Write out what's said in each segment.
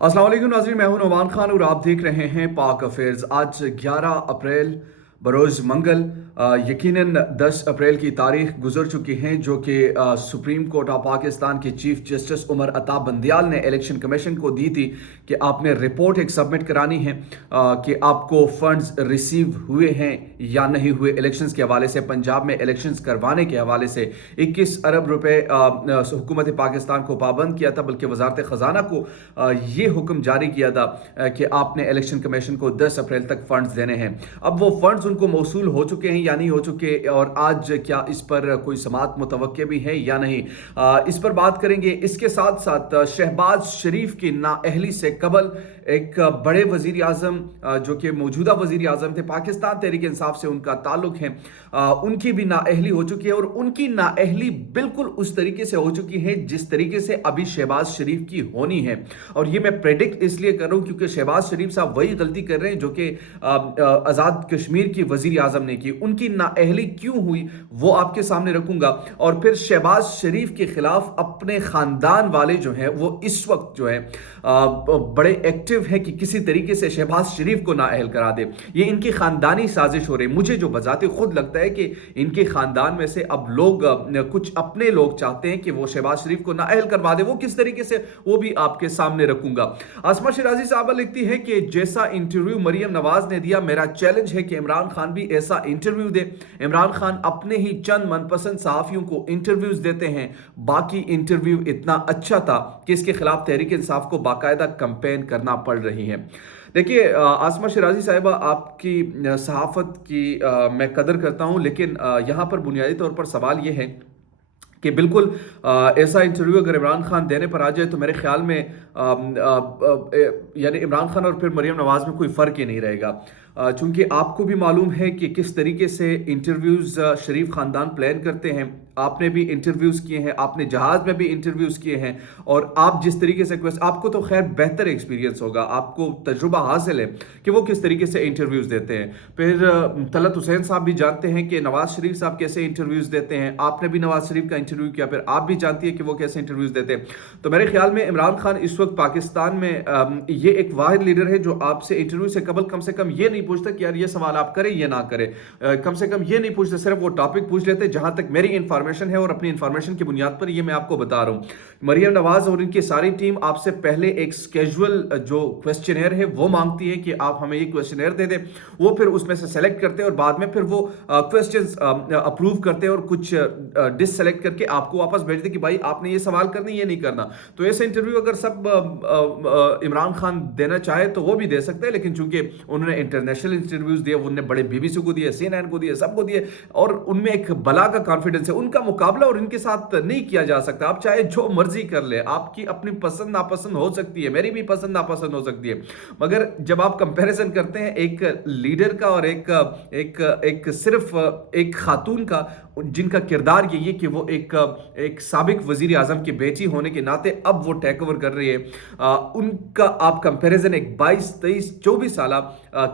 अस्सलाम वालेकुम नाज़रीन, मैं हूं नौमान खान और आप देख रहे हैं पाक अफेयर्स। आज 11 अप्रैल बरोज़ मंगल, यकीनन 10 अप्रैल की तारीख गुजर चुकी है, जो कि सुप्रीम कोर्ट ऑफ पाकिस्तान के चीफ जस्टिस उमर अता बंदियाल ने इलेक्शन कमीशन को दी थी कि आपने रिपोर्ट एक सबमिट करानी है कि आपको फंड्स रिसीव हुए हैं या नहीं हुए इलेक्शंस के हवाले से। पंजाब में इलेक्शंस करवाने के हवाले से 21 अरब रुपए हुकूमत पाकिस्तान को पाबंद किया था, बल्कि वजारत ख़जाना को ये हुक्म जारी किया था कि आपने इलेक्शन कमीशन को 10 अप्रैल तक फंड्स देने हैं। अब वो फंड्स उनको मौसूल हो चुके हैं या नहीं हो चुके, और आज क्या इस पर कोई समाअत मुतवक्के भी है या नहीं, इस पर बात करेंगे। इसके साथ साथ शहबाज शरीफ की नाअहली से कबल एक बड़े वजीर आजम जो कि मौजूदा वजीर आजम थे, पाकिस्तान तहरीक इंसाफ से उनका ताल्लुक है, उनकी भी नाअहली हो चुकी है, और उनकी नाअहली बिल्कुल उस तरीके से हो चुकी है जिस तरीके से अभी शहबाज शरीफ की होनी है। और ये मैं प्रेडिक्ट इसलिए कर रहा हूं क्योंकि शहबाज शरीफ साहब वही गलती कर रहे हैं जो कि आज़ाद कश्मीर की वजीर आजम ने की। उनकी नाअहली क्यों हुई वो आपके सामने रखूंगा, और फिर शहबाज शरीफ के खिलाफ अपने खानदान वाले जो हैं वो इस वक्त जो है बड़े एक्टिव है कि किसी तरीके से शहबाज शरीफ को नाअहल करा दे। ये इनकी खानदानी साजिश हो रही है। मुझे जो बजाते खुद लगता है कि इनके खानदान में से अब लोग कुछ अपने लोग चाहते हैं कि वो शहबाज शरीफ को नाअहल करवा दे। वो किस तरीके से वो भी आपके सामने रखूंगा। आसमा शिराजी साहबा लिखती है कि जैसा इंटरव्यू मरियम नवाज ने दिया, मेरा चैलेंज है कि इमरान खान भी ऐसा इंटरव्यू दे। इमरान खान अपने ही चंद मनपसंद सहाफियों को इंटरव्यूज देते हैं, बाकी इंटरव्यू इतना अच्छा था कि इसके खिलाफ तहरीक इंसाफ को बाकायदा कैंपेन करना पड़ रही है। देखिए आसमा शिराजी साहिबा, आपकी सहाफत की मैं कदर करता हूं, लेकिन यहाँ पर बुनियादी तौर पर सवाल यह है कि बिल्कुल ऐसा इंटरव्यू अगर इमरान खान देने पर आ जाए तो मेरे ख्याल में यानी इमरान खान और फिर मरियम नवाज में कोई फ़र्क ही नहीं रहेगा, चूंकि आपको भी मालूम है कि किस तरीके से इंटरव्यूज़ शरीफ ख़ानदान प्लान करते हैं। आपने भी इंटरव्यूज़ किए हैं, आपने जहाज़ में भी इंटरव्यूज़ किए हैं, और आप जिस तरीके से आपको तो खैर बेहतर एक्सपीरियंस होगा, आपको तजुर्बा हासिल है कि वो किस तरीके से इंटरव्यूज़ देते हैं। फिर तलत हुसैन साहब भी जानते हैं कि नवाज़ शरीफ साहब कैसे इंटरव्यूज़ देते हैं, आपने भी नवाज़ शरीफ का इंटरव्यू किया, फिर आप भी जानती है कि वो कैसे इंटरव्यूज़ देते हैं। तो मेरे ख्याल में इमरान खान इस वक्त पाकिस्तान में ये एक वाहिद लीडर है जो आपसे इंटरव्यू से कम ये नहीं पूछता कि यार ये सवाल आप करें ये ना करें, कम से कम ये नहीं पूछते, सिर्फ वो टॉपिक पूछ लेते। जहां तक मेरी इंफॉर्मेशन है और अपनी इंफॉर्मेशन की बुनियाद पर ये मैं आपको बता रहा हूं, मरियम नवाज और इनकी सारी टीम आपसे पहले एक स्केजुअल जो क्वेश्चनर है वो मांगती है कि आप हमें ये क्वेश्चनर दे दें, वो फिर उसमें से सेलेक्ट करते हैं और बाद में फिर वो क्वेश्चंस अप्रूव करते हैं और कुछ डिससेलेक्ट करके आपको वापस भेज दे कि भाई आपने ये सवाल करना ये नहीं करना। तो ऐसे इंटरव्यू अगर सब इमरान खान देना चाहे तो वो भी दे सकते हैं, लेकिन चूंकि उन्होंने इंटरनेशनल इंटरव्यूज दिए, उन्होंने बड़े बीबीसी को दिए, CNN को दिए, सबको दिए, और उनमें एक बला का कॉन्फिडेंस है, उनका मुकाबला और इनके साथ नहीं किया जा सकता। आप चाहे जो मर्जी कर ले, आपकी अपनी पसंद नापसंद हो सकती है, मेरी भी पसंद नापसंद हो सकती है, मगर जब आप कंपैरिजन करते हैं एक लीडर का और एक सिर्फ एक खातून का, जिनका किरदार यही है कि वो एक साबिक वजीर आजम की बेटी होने के नाते अब वो टेक ओवर कर रही है, उनका आप कंपैरिजन एक 22, 23, 24 साल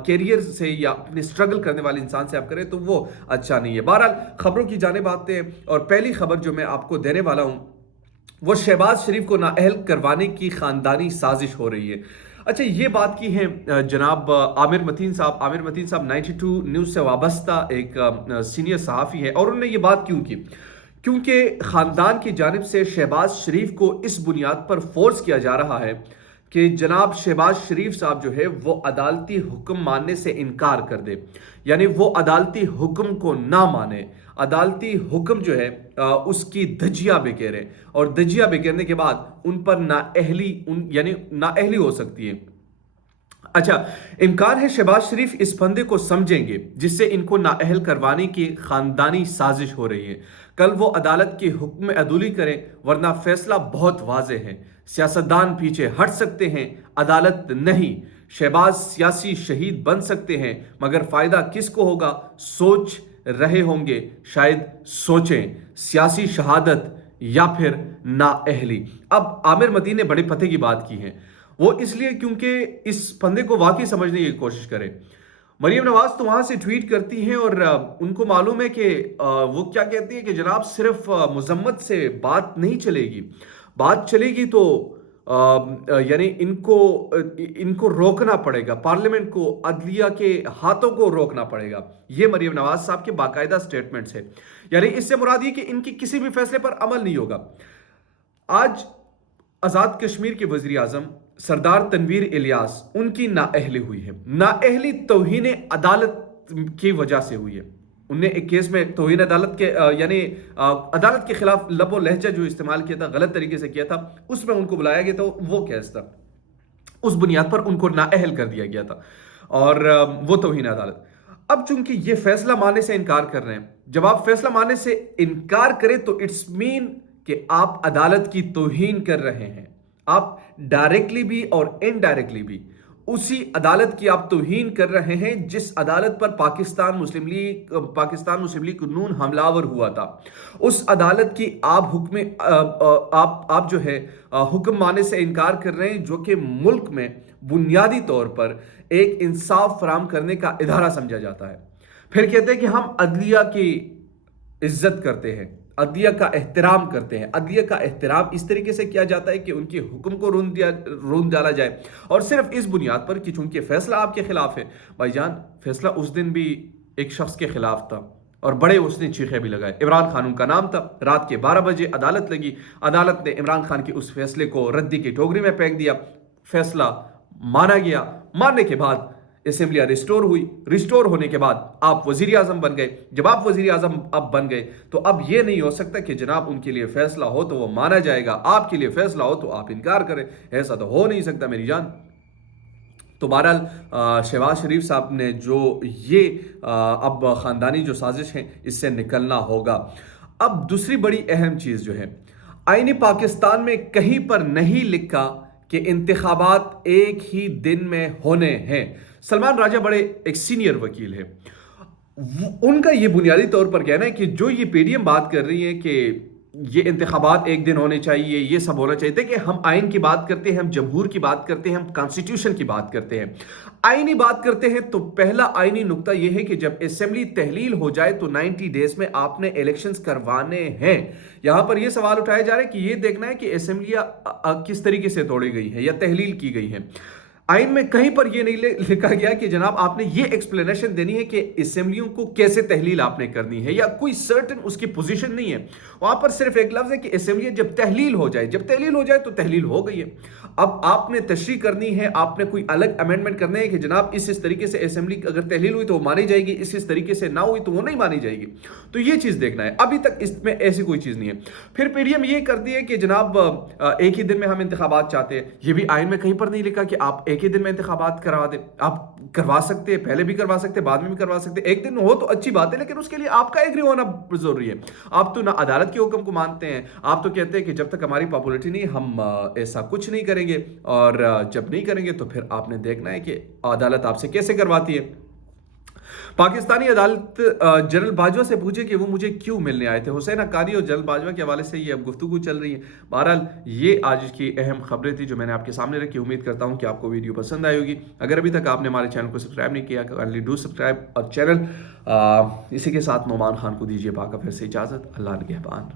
कैरियर से या अपने स्ट्रगल करने वाले इंसान से आप करें तो वो अच्छा नहीं है। बहरहाल खबरों की जानिब आते हैं, और पहली खबर जो मैं आपको देने वाला हूं वो शहबाज शरीफ को नाअहल करवाने की खानदानी साजिश हो रही है। अच्छा, ये बात की है जनाब आमिर मतीन साहब 92 न्यूज़ से वाबस्ता एक सीनियर सहाफ़ी है, और उन्होंने ये बात क्यों की, क्योंकि ख़ानदान की जानिब से शहबाज शरीफ को इस बुनियाद पर फोर्स किया जा रहा है कि जनाब शहबाज शरीफ साहब जो है वो अदालती हुक्म मानने से इनकार कर दे, यानी वो अदालती हुक्म को ना माने। अदालती हुक्म जो है उसकी धज्जियां बिखेरे, और धज्जियां बिखेरने के बाद उन पर यानी नाअहली हो सकती है। अच्छा, इम्कान है शहबाज शरीफ इस फंदे को समझेंगे जिससे इनको नाअहल करवाने की खानदानी साजिश हो रही है। कल वो अदालत के हुक्म में अदूली करें, वरना फैसला बहुत वाज़ेह है। सियासतदान पीछे हट सकते हैं, अदालत नहीं। शहबाज सियासी शहीद बन सकते हैं, मगर फायदा किसको होगा? सोच रहे होंगे, शायद सोचें, सियासी शहादत या फिर नाअहली। अब आमिर मतीन ने बड़े पते की बात की है, वो इसलिए क्योंकि इस फंदे को वाकई समझने की कोशिश करें। मरियम नवाज तो वहां से ट्वीट करती हैं और उनको मालूम है कि वो क्या कहती है कि जनाब सिर्फ मजम्मत से बात नहीं चलेगी, बात चलेगी तो यानी इनको रोकना पड़ेगा, पार्लियामेंट को, अदलिया के हाथों को रोकना पड़ेगा। ये मरीम नवाज साहब के बाकायदा स्टेटमेंट्स है। यानी इससे मुराद ये कि इनकी किसी भी फैसले पर अमल नहीं होगा। आज आज़ाद कश्मीर के वज़ीर आज़म सरदार तनवीर इलियास, उनकी नाअहली हुई है। नाअहली तौहीन अदालत की वजह से हुई है। उनने एक केस में तौहीन अदालत के यानी अदालत के खिलाफ लबो लहजा जो इस्तेमाल किया था, गलत तरीके से किया था, उसमें उनको बुलाया गया था। वो केस था, उस बुनियाद पर उनको नाअहल कर दिया गया था, और वो तौहीन अदालत। अब चूंकि ये फैसला मानने से इनकार कर रहे हैं, जब आप फैसला मानने से इनकार करें तो इट्स मीन कि आप अदालत की तौहीन कर रहे हैं। आप डायरेक्टली भी और इनडायरेक्टली भी उसी अदालत की आप तौहीन कर रहे हैं जिस अदालत पर पाकिस्तान मुस्लिम लीग नून हमलावर हुआ था। उस अदालत की आप आप जो है हुक्म मानने से इनकार कर रहे हैं, जो कि मुल्क में बुनियादी तौर पर एक इंसाफ फराहम करने का इदारा समझा जाता है। फिर कहते हैं कि हम अदलिया की इज्जत करते हैं, अदलिया का एहतराम करते हैं। अदलिया का एहतराम इस तरीके से किया जाता है कि उनके हुक्म को रोन डाला जाए, और सिर्फ इस बुनियाद पर कि चूंकि फैसला आपके खिलाफ है। भाईजान, फैसला उस दिन भी एक शख्स के खिलाफ था और बड़े उसने चीखे भी लगाए। इमरान खान उनका नाम था। रात के 12 बजे अदालत लगी। अदालत ने इमरान खान के उस फैसले को रद्दी की टोकरी में फेंक दिया। फैसला माना गया। मानने के बाद असेंबलियां रिस्टोर हुई। रिस्टोर होने के बाद आप वजीर आजम बन गए। जब आप वजीर आजम अब बन गए तो अब यह नहीं हो सकता कि जनाब उनके लिए फैसला हो तो वो माना जाएगा, आपके लिए फैसला हो तो आप इनकार करें। ऐसा तो हो नहीं सकता मेरी जान। तो बहरहाल शहबाज शरीफ साहब ने जो ये अब ख़ानदानी जो साजिश है, इससे निकलना होगा। अब दूसरी बड़ी अहम चीज़ जो है, आईनी पाकिस्तान में कहीं पर नहीं लिखा कि इंतखाबात एक ही दिन में होने हैं। सलमान राजा बड़े एक सीनियर वकील है, उनका ये बुनियादी तौर पर कहना है कि जो ये पीडीएम बात कर रही है कि ये इंतखाबात एक दिन होने चाहिए, ये सब होना चाहिए। देखिए, हम आइन की बात करते हैं, हम जमहूर की बात करते हैं, हम कॉन्स्टिट्यूशन की बात करते हैं, आइनी बात करते हैं, तो पहला आइनी नुक्ता यह है कि जब असेंबली तहलील हो जाए तो 90 डेज में आपने इलेक्शंस करवाने हैं। यहां पर यह सवाल उठाया जा रहा है कि यह देखना है कि असेंबलियां किस तरीके से तोड़ी गई हैं या तहलील की गई हैं। आइन में कहीं पर यह नहीं लिखा गया कि जनाब आपने ये एक्सप्लेनेशन देनी है कि असेंबलियों को कैसे तहलील आपने करनी है, या कोई सर्टन उसकी पोजीशन नहीं है। वहां पर सिर्फ एक लफ्ज है कि असेंबली जब तहलील हो जाए, जब तहलील हो जाए तो तहलील हो गई है। अब आपने तशरीह करनी है, आपने कोई अलग अमेंडमेंट करने है कि जनाब इस तरीके से असेंबली अगर तहलील हुई तो वो मानी जाएगी, इस तरीके से ना हुई तो वो नहीं मानी जाएगी। तो ये चीज देखना है। अभी तक इसमें ऐसी कोई चीज नहीं है। फिर पीडीएम ये कर दी है कि जनाब एक ही दिन में हम इंतखाबात चाहते हैं। ये भी आइन में कहीं पर नहीं लिखा कि आप एक ही दिन में इंतखाबात करवा दे। आप करवा सकते हैं, पहले भी करवा सकते हैं, बाद में भी करवा सकते हैं। एक दिन हो तो अच्छी बात है, लेकिन उसके लिए आपका एग्री होना जरूरी है। आप तो ना अदालत के हुक्म को मानते हैं, आप तो कहते हैं कि जब तक हमारी पॉपुलरिटी नहीं हम ऐसा कुछ नहीं करेंगे, और जब नहीं करेंगे तो फिर आपने देखना है कि अदालत आपसे कैसे करवाती है। पाकिस्तानी अदालत जनरल बाजवा से पूछे कि वो मुझे क्यों मिलने आए थे। हुसैन हक्कानी और जनरल बाजवा के हवाले से ये अब गुफ्तगू चल रही है। बहरहाल ये आज की अहम खबरें थी जो मैंने आपके सामने रखी। उम्मीद करता हूँ कि आपको वीडियो पसंद आई होगी। अगर अभी तक आपने हमारे चैनल को सब्सक्राइब नहीं किया, काइंडली डू सब्सक्राइब और चैनल। इसी के साथ नोमान खान को दीजिए पाका फिर से इजाज़त। अल्लाह निगहबान।